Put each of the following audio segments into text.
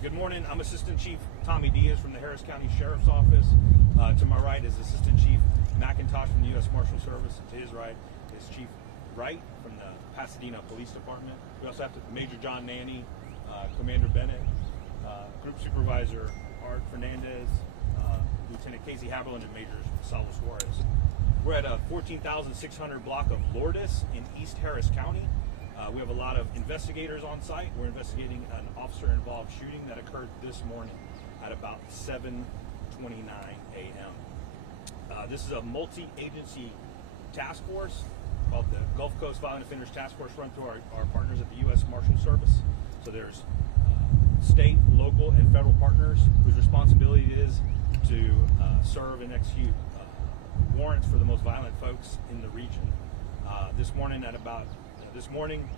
Good morning. I'm Assistant Chief Tommy Diaz from the Harris County Sheriff's Office. To my right is Assistant Chief McIntosh from the U.S. Marshal Service. To his right is Chief Wright from the Pasadena Police Department. We also have Major John Nanny, Commander Bennett, Group Supervisor Art Fernandez, Lieutenant Casey Haberland, and Major Saul Suarez. We're at a 14,600 block of Lourdes in East Harris County. We have a lot of investigators on site. We're investigating an officer-involved shooting that occurred this morning at about 7:29 a.m. This is a multi-agency task force called the Gulf Coast Violent Offenders Task Force, run through our partners at the U.S. Marshal Service. So there's state, local, and federal partners whose responsibility it is to serve and execute warrants for the most violent folks in the region. This morning,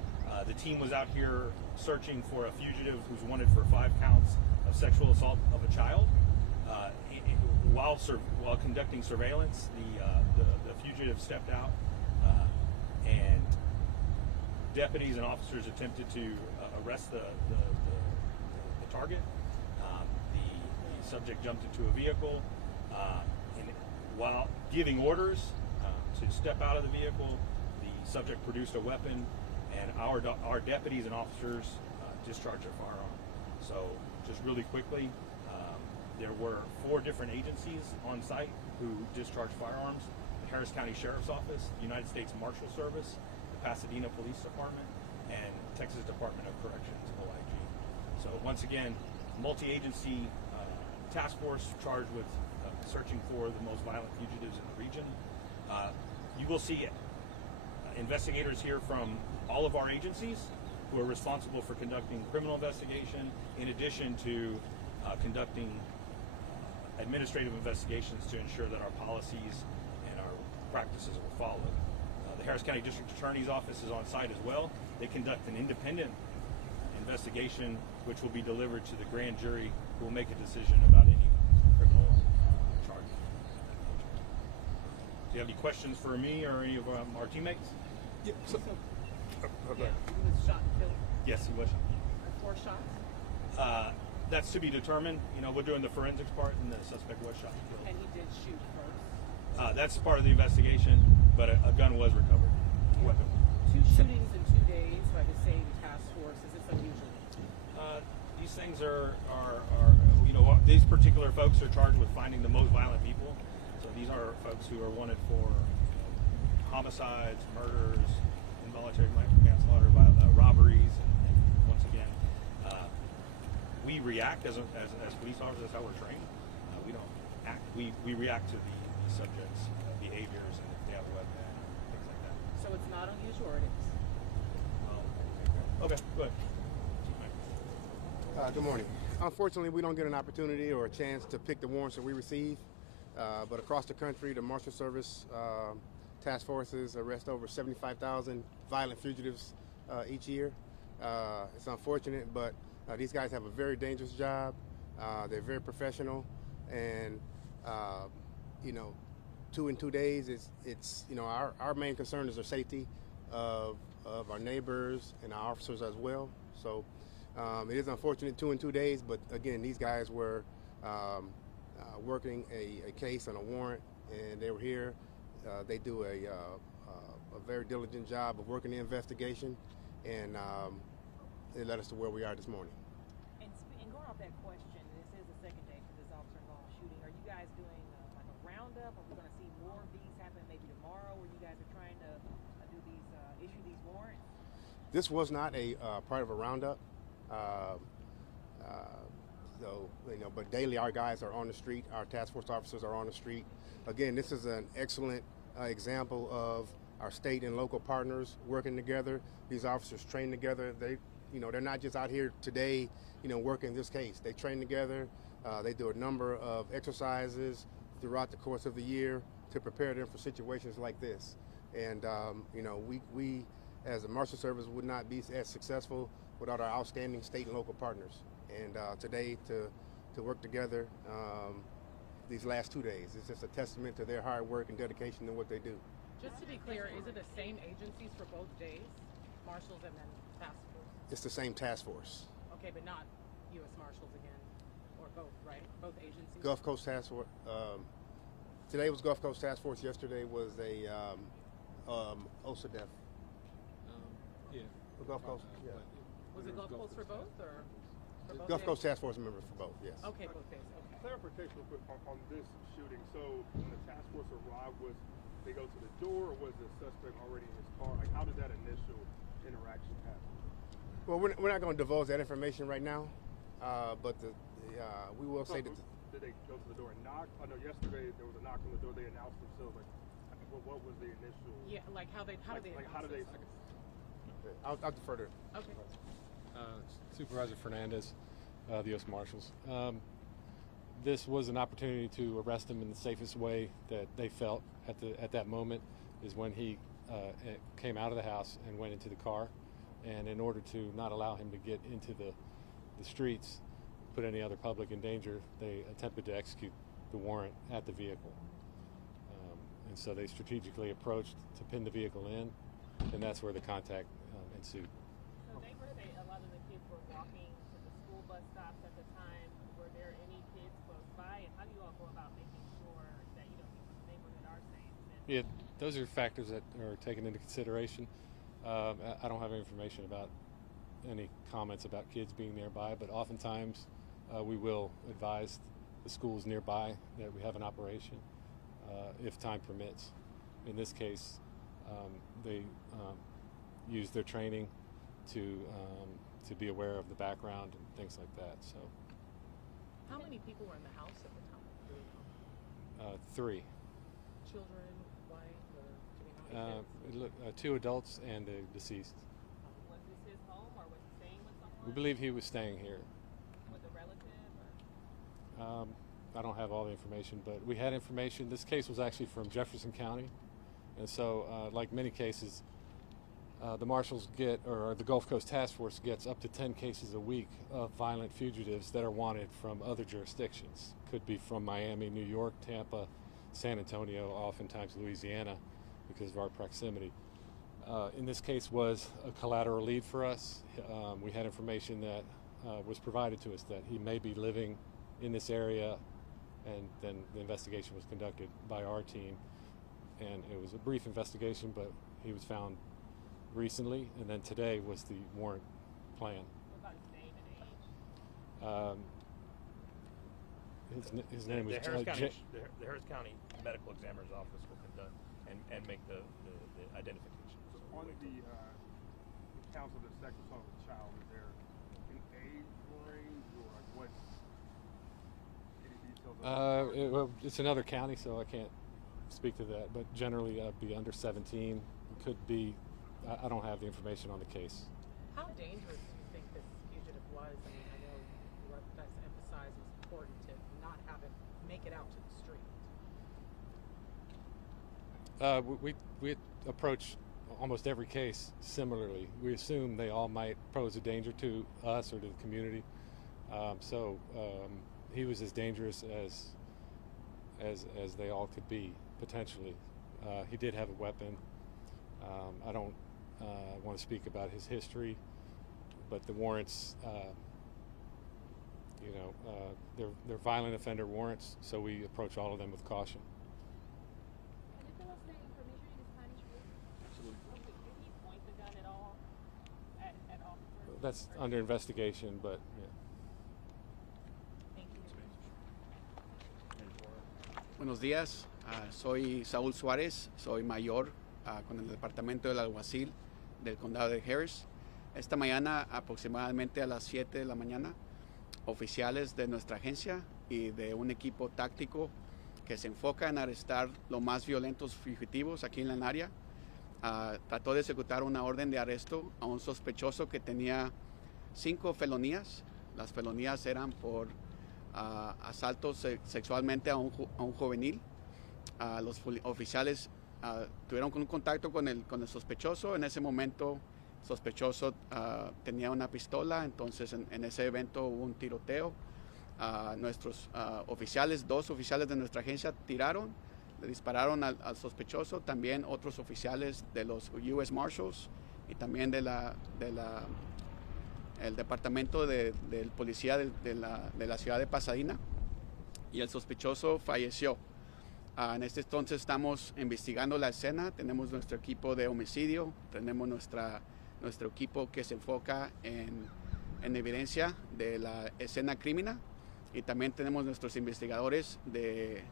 the team was out here searching for a fugitive who's wanted for 5 counts of sexual assault of a child. While conducting surveillance, the fugitive stepped out, and deputies and officers attempted to arrest the target. The subject jumped into a vehicle, and while giving orders to step out of the vehicle, the subject produced a weapon, and our deputies and officers discharged a firearm. So just really quickly, there were 4 different agencies on site who discharged firearms: the Harris County Sheriff's Office, the United States Marshal Service, the Pasadena Police Department, and Texas Department of Corrections, OIG. So once again, multi-agency task force charged with searching for the most violent fugitives in the region. You will see investigators here from all of our agencies who are responsible for conducting criminal investigation, in addition to conducting administrative investigations to ensure that our policies and our practices are followed. The Harris County District Attorney's Office is on site as well. They conduct an independent investigation which will be delivered to the grand jury, who will make a decision about any criminal charges. Do you have any questions for me or any of our teammates? Yeah, Okay. He was shot and killed. Yes, he was. 4 shots. That's to be determined. You know, we're doing the forensics part, and the suspect was shot and killed. And he did shoot first. That's part of the investigation, but a gun was recovered. Weapon. 2 shootings in 2 days by the same task force. Is this unusual? These things are these particular folks are charged with finding the most violent people. So these are folks who are wanted for homicides, murders, involuntary manslaughter, robberies, and once again, we react as police officers. That's how we're trained. We don't act. We react to the subject's behaviors, and if they have a weapon, things like that. So it's not unusual, or it is? Okay, go ahead. Good morning. Unfortunately, we don't get an opportunity or a chance to pick the warrants that we receive, but across the country, the Marshal Service task forces arrest over 75,000 violent fugitives each year. It's unfortunate, but these guys have a very dangerous job. They're very professional, and 2 in 2 days, it's our main concern is the safety of our neighbors and our officers as well. So it is unfortunate 2 in 2 days, but again, these guys were working a case on a warrant, and they were here. They do a very diligent job of working the investigation, and it led us to where we are this morning. And going off that question, this is the second day for this officer-involved shooting. Are you guys doing like a roundup? Are we going to see more of these happen maybe tomorrow, where you guys are trying to issue these warrants? This was not a part of a roundup. But daily our guys are on the street. Our task force officers are on the street. Again, this is an excellent example of our state and local partners working together. These officers train together. They're not just out here today, working this case. They train together. They do a number of exercises throughout the course of the year to prepare them for situations like this. And we as a Marshal Service would not be as successful without our outstanding state and local partners. And today to work together these last 2 days, it's just a testament to their hard work and dedication to what they do. Just to be clear, is it the same agencies for both days? Marshals and then task force? It's the same task force. Okay, but not U.S. Marshals Both agencies? Gulf Coast Task Force. Today was Gulf Coast Task Force. Yesterday was a OSADEF. Yeah. Gulf Coast. Yeah. Was it Gulf Coast for both, or? For both Gulf days? Coast Task Force members for both. Yes. Okay, both days. Okay. Clarification real quick on this shooting. So when the task force arrived, was they go to the door, or was the suspect already in his car? Like, how did that initial interaction happen? Well, we're not going to divulge that information right now, but we will say that. Did they go to the door and knock? I know yesterday there was a knock on the door. They announced themselves. Like, what was the initial? Yeah, like how did they? Like, how did they? I'll defer to. Okay. Supervisor Fernandez, the U.S. Marshals. This was an opportunity to arrest him in the safest way that they felt at that moment, is when he came out of the house and went into the car. And in order to not allow him to get into the streets, put any other public in danger, they attempted to execute the warrant at the vehicle. And so they strategically approached to pin the vehicle in, and that's where the contact ensued. So a lot of the kids were walking to the school bus stops at the time. Were there any kids close by? And how do you all go about making sure that, you know, people in the neighborhood are safe? Yeah, those are factors that are taken into consideration. I don't have information about any comments about kids being nearby, but oftentimes we will advise the schools nearby that we have an operation if time permits. In this case, they use their training to be aware of the background and things like that. So, How many people were in the house at the time? Do we know? 3. Children, wife, or do we know any kids? 2 adults and the deceased. Was this his home, or was he staying with someone? We believe he was staying here. With a relative? Or? I don't have all the information, but we had information. This case was actually from Jefferson County, and so like many cases, the marshals get, or the Gulf Coast Task Force gets, up to 10 cases a week of violent fugitives that are wanted from other jurisdictions. Could be from Miami, New York, Tampa, San Antonio, oftentimes Louisiana, because of our proximity. In this case was a collateral lead for us. We had information that was provided to us that he may be living in this area, and then the investigation was conducted by our team, and it was a brief investigation, but he was found recently, and then today was the warrant plan. What about his name and age? His name was The Harris County Medical Examiner's Office will conduct and make the identification. So on the counts of the sex assault of a child, is there an age range, or like what? Any details? Well, it's another county, so I can't speak to that, but generally be under 17. It could be. I don't have the information on the case. How dangerous do you think this fugitive was? I mean, I know what you guys emphasize was important to not have him make it out to the street. We approach almost every case similarly. We assume they all might pose a danger to us or to the community. So he was as dangerous as they all could be, potentially. He did have a weapon. I don't want to speak about his history, but the warrants, they're violent offender warrants, so we approach all of them with caution. Can you tell us the information in Spanish, please? Absolutely. Did he point the gun at all at officers? That's Or- under investigation, but yeah. Thank you. Buenos días, soy Saúl Suárez, soy mayor con el departamento del alguacil del condado de Harris. Esta mañana, aproximadamente a las 7 de la mañana, oficiales de nuestra agencia y de un equipo táctico que se enfoca en arrestar los más violentos fugitivos aquí en el área, trató de ejecutar una orden de arresto a un sospechoso que tenía 5 felonías. Las felonías eran por asalto sexualmente a un juvenil. Los oficiales tuvieron un contacto con el sospechoso. En ese momento, el sospechoso tenía una pistola, entonces en ese evento hubo un tiroteo. Nuestros oficiales, 2 oficiales de nuestra agencia tiraron, le dispararon al sospechoso. También otros oficiales de los U.S. Marshals y también el departamento del policía de la ciudad de Pasadena y el sospechoso falleció. En este entonces estamos investigando la escena, tenemos nuestro equipo de homicidio, tenemos nuestro equipo que se enfoca en evidencia de la escena criminal y también tenemos nuestros investigadores de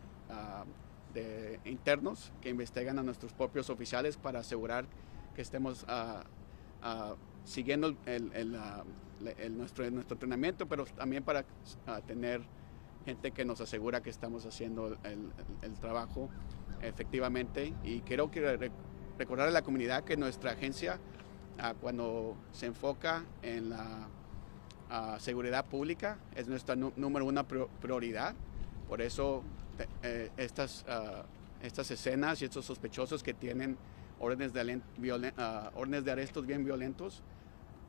internos que investigan a nuestros propios oficiales para asegurar que estemos siguiendo nuestro entrenamiento, pero también para tener gente que nos asegura que estamos haciendo el trabajo efectivamente. Y quiero recordar a la comunidad que nuestra agencia, cuando se enfoca en la seguridad pública, es nuestra número una prioridad. Por eso estas escenas y estos sospechosos que tienen órdenes de arrestos bien violentos,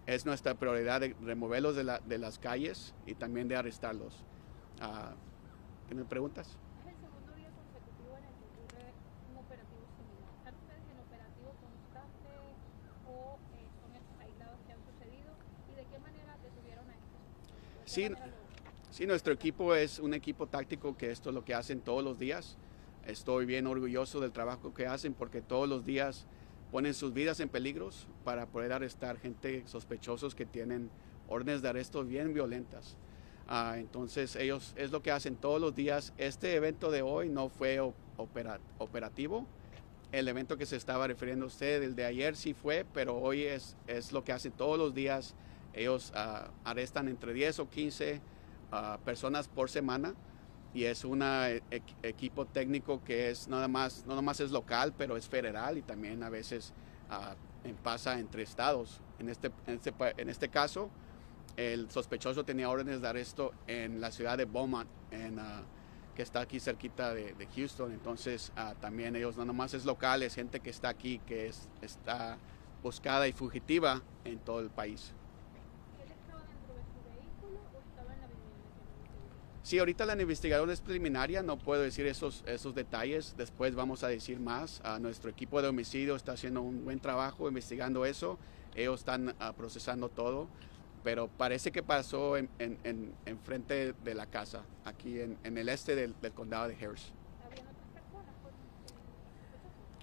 es nuestra prioridad de removerlos de las calles y también de arrestarlos. ¿Tienen preguntas? Es el segundo día consecutivo en el que ocurre un operativo similar. ¿Están ustedes en operativo constante o son hechos aislados que han sucedido? ¿Y de qué manera detuvieron a estos? Sí, nuestro equipo es un equipo táctico que esto es lo que hacen todos los días. Estoy bien orgulloso del trabajo que hacen porque todos los días ponen sus vidas en peligro para poder arrestar gente sospechosos que tienen órdenes de arresto bien violentas. Entonces ellos es lo que hacen todos los días. Este evento de hoy no fue operativo. El evento que se estaba refiriendo a usted, el de ayer sí fue, pero hoy es lo que hacen todos los días. Ellos arrestan entre 10 o 15 personas por semana y es un equipo técnico que es no nomás es local, pero es federal y también a veces pasa entre estados. En este caso, el sospechoso tenía órdenes de arresto en la ciudad de Beaumont, que está aquí cerquita de Houston. Entonces también ellos no nomás es local, es gente que está aquí, que está buscada y fugitiva en todo el país. ¿Él estaba dentro de su vehículo o estaba en la vivienda? Sí, ahorita la investigación es preliminaria, no puedo decir esos detalles, después vamos a decir más. Nuestro equipo de homicidio está haciendo un buen trabajo investigando eso, ellos están procesando todo. Pero parece que pasó en frente de la casa, aquí en el este del condado de Harris. ¿Habían otras personas con sospechosos?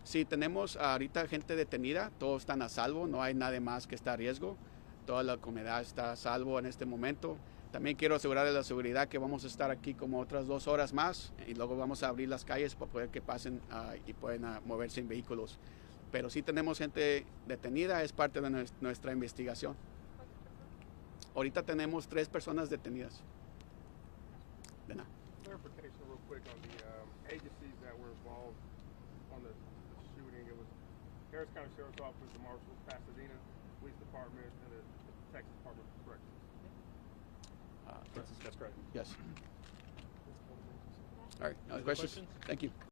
Sí, tenemos ahorita gente detenida, todos están a salvo, no hay nadie más que está a riesgo, toda la comunidad está a salvo en este momento. También quiero asegurarle la seguridad que vamos a estar aquí como otras 2 horas más y luego vamos a abrir las calles para poder que pasen y puedan moverse en vehículos. Pero sí tenemos gente detenida, es parte de nuestra investigación. Ahorita tenemos 3 personas detenidas. De nada. Clarification real quick on the agencies that were involved on the shooting. It was Harris County Sheriff's Office, the Marshals, Pasadena Police Department, and the Texas Department of Corrections. That's correct. Yes. All right. Other questions? Thank you.